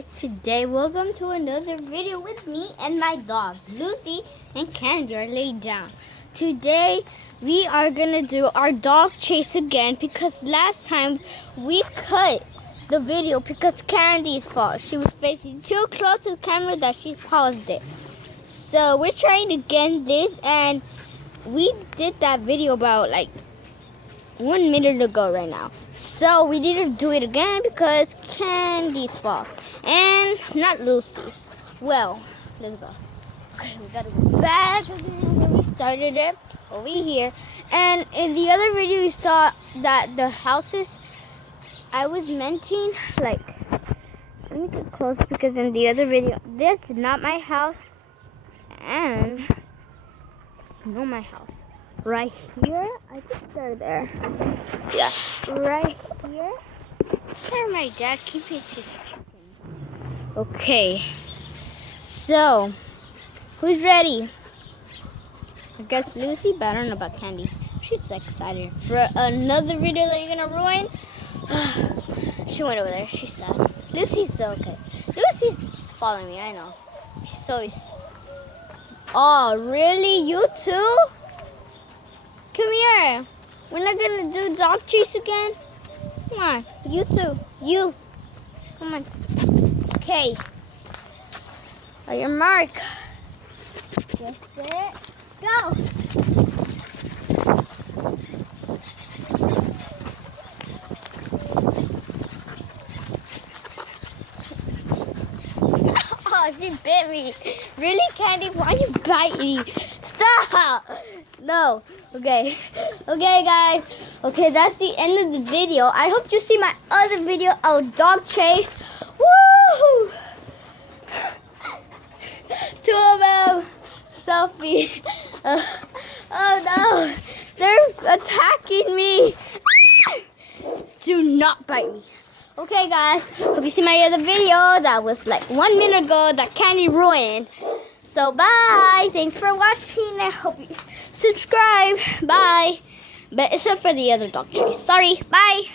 guys, today welcome to another video with me and my dogs. Lucy and Candy are laid down. Today we are gonna do our dog chase again because last time we cut the video because Candy's fault. She was facing too close to the camera that she paused it. So we're trying again this, and we did that video about like 1 minute ago right now. So we need to do it again because Candy's fault and not Lucy. Well, let's go. Okay, we gotta go back again where we started it over here. And in the other video you saw that the houses I was mentioning, like, let me get close because in the other video, this is not my house and it's not my house. Right here, I think they're there. Yeah, right here. That's where my dad keeps his chickens. Okay, so who's ready? I guess Lucy, but I don't know about Candy. She's so excited for another video that you're gonna ruin. She went over there. She's sad. Lucy's so okay. Lucy's following me. I know. She's so. Oh, really? You too? Come here. We're not gonna do dog chase again. Come on, you too. You. Come on. Okay. On your mark. Get it. Go. Oh, she bit me. Really, Candy? Why you bite me? Stop. No. Okay. Okay, guys. Okay, that's the end of the video. I hope you see my other video of dog chase. Woo! Two of them. Selfie. Oh no. They're attacking me. Do not bite me. Okay, guys. Hope you see my other video that was like 1 minute ago that Candy ruined. So bye. Thanks for watching. I hope you subscribe. Bye. But except for the other dog chase. Sorry. Bye.